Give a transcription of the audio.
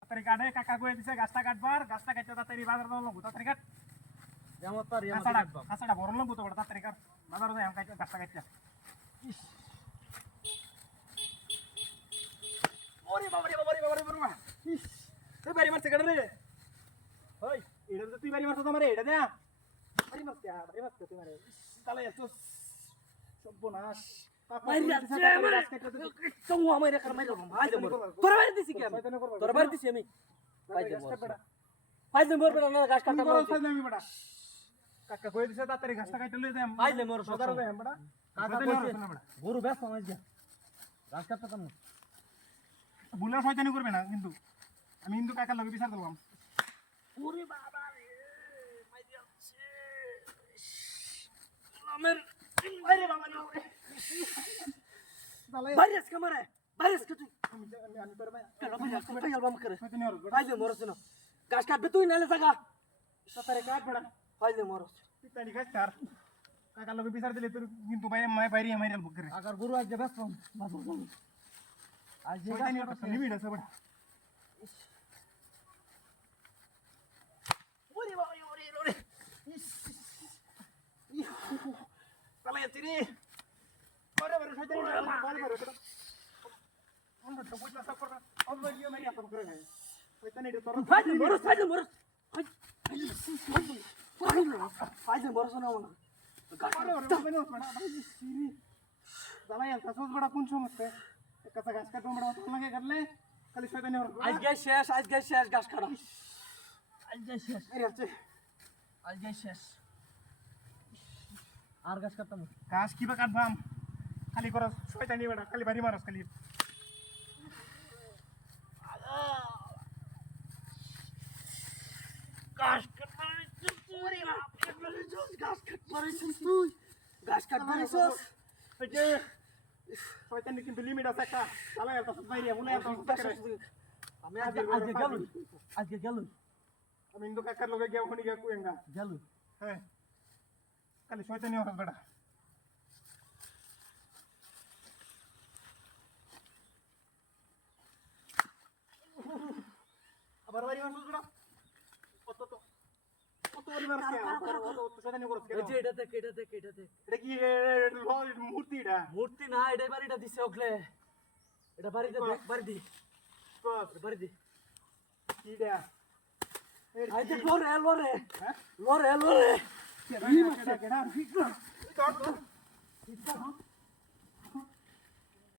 তাড়াতাড়ি কাটে কাকা কয়ে দিছে গাছটা কাটবার গাছটা কাটতে তাড়াতাড়ি বাজার দাও লাগবো তাড়াতাড়ি কাট যেমন তার কাঁচাটা বড় লাগবো তো তাড়াতাড়ি কাট বাজার দাও কাটতে গাছটা কাটতে ওরে বাবা রে বাবা রে বাবা রে বাবা ইস তুই বাড়ি মারছে কাটে রে ওই এটা তো তুই বাড়ি মারছ তোমারে এটা দে বাড়ি মারছে তুই মারে তাহলে এত সর্বনাশ করবে না কিন্তু আমি কিন্তু কাকার লগে বিচার করলাম Varias cámaras, varias que tú. Gas kat betul ini saga. তাড়াতাড়ি কাট বেড়া File moros. পিতানি খাস তার কাকার লগে বিচার দিলে তোর কিন্তু বাইরে বাইরে মাইরাল বুক করে Agar guru aja bas pom. Aja শয়তানি ওর লিমিট আছে বড় Ori baba ori. তাহলে এতিনি আরে বড় শয়তানি বারে আমরা তো বুঝলা সব করব আমরা লিয়ে মারি আসব করে না শয়তানি এটা তোর File moros. File moros না না. আরে ওরে মানে সিরি দালাই আলতা সোজ বড় কোন সমস্যা একটা গাছ কাটবো বড় তো লাগে করলে খালি শয়তানি ওর আজকে শেষ গাছ কাটা আজকে শেষ আরে আছে আজকে শেষ আর গাছ কাটতাম গাছ কিবা কাটবাম খালি করো শয়তানি বড় খালি বাড়ি মারস খালি গাছ কাটবারিস এই যে শয়তানি কিন্তু লিমিট আছে একটা দালাই আলতা সোজ বাইরে বলে আর করে আমি আজকে গেল আমি ইন্দু কাকার লগে গিয়া ওখানে গিয়া কুয়েঙ্গা গেল হ্যাঁ খালি শয়তানি ওর বেড়া আবার বাড়ি মারছ বেড়া কত বাড়ি মারছ কত শয়তানি করছ এই যে এটা দেখ এটা কি মূর্তি এটা মূর্তি না এটা বাড়িটা দিছে ওখলে এটা বাড়িতে দেখ বাড়ি দি বাড়ি দি কিডা আই দেখ লরে হ্যাঁ লরে কেডা কেডা কেডা